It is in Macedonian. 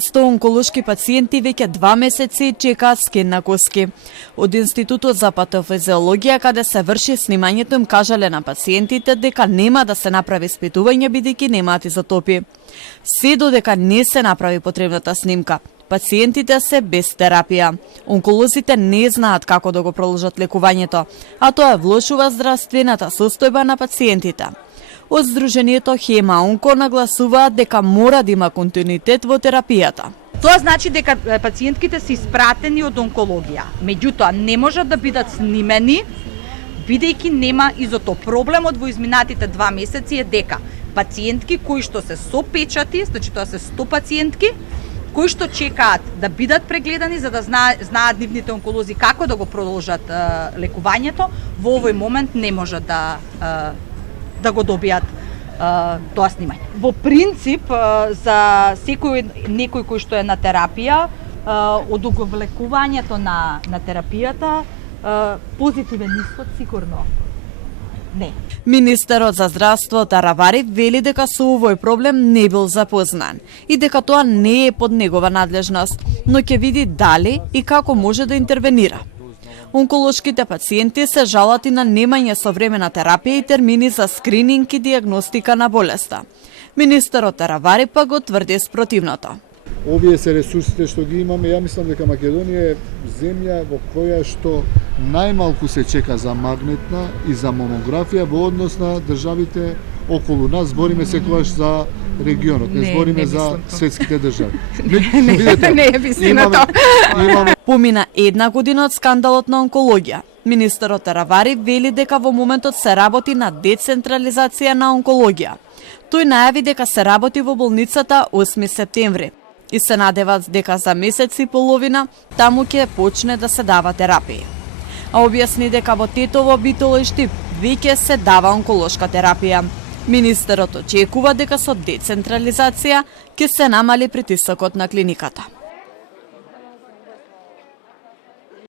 100 онколошки пациенти веќе 2 месеци чекаат скен на коски. Од Институтот за патофизиологија, каде се врши снимањето, им кажале на пациентите дека нема да се направи испитување бидејќи немаат изотопи. Се додека не се направи потребната снимка, пациентите се без терапија. Онколозите не знаат како да го продолжат лекувањето, а тоа влошува здравствената состојба на пациентите. Од Сдруженијето Хема Онко нагласуваат дека мора да има континуитет во терапијата. Тоа значи дека пациентките се испратени од онкологија. Меѓутоа, не можат да бидат снимени, бидејќи нема изотоп. Проблемот во изминатите 2 месеци е дека пациентки кои што се со печати, значи тоа се 100 пациентки, кои што чекаат да бидат прегледани за да знаат нивните онколози како да го продолжат лекувањето, во овој момент не можат да го добијат тоа снимање. Во принцип, за некој кој што е на терапија, од одговлекувањето на терапијата, позитивен исход сигурно не. Министерот за здравство Таравари вели дека со овој проблем не бил запознан и дека тоа не е под негова надлежност, но ќе види дали и како може да интервенира. Онколошките пациенти се жалат и на немање современа терапија и термини за скрининг и диагностика на болеста. Министерот Таравари па го тврди спротивното. Овие се ресурсите што ги имаме, ја мислам дека Македонија е земја во која што најмалку се чека за магнетна и за мамографија во однос на државите околу нас. Збориме секогаш за регионот, не збориме за светските држави. Не е вистината. Помина 1 година од скандалот на онкологија. Министерот Таравари вели дека во моментот се работи на децентрализација на онкологија. Тој најави дека се работи во болницата 8 септември и се надеват дека за месец и половина таму ќе почне да се дава терапија. А објасни дека во Тетово, Битола и Штип веќе се дава онколошка терапија. Министерот очекува дека со децентрализација ќе се намали притисокот на клиниката.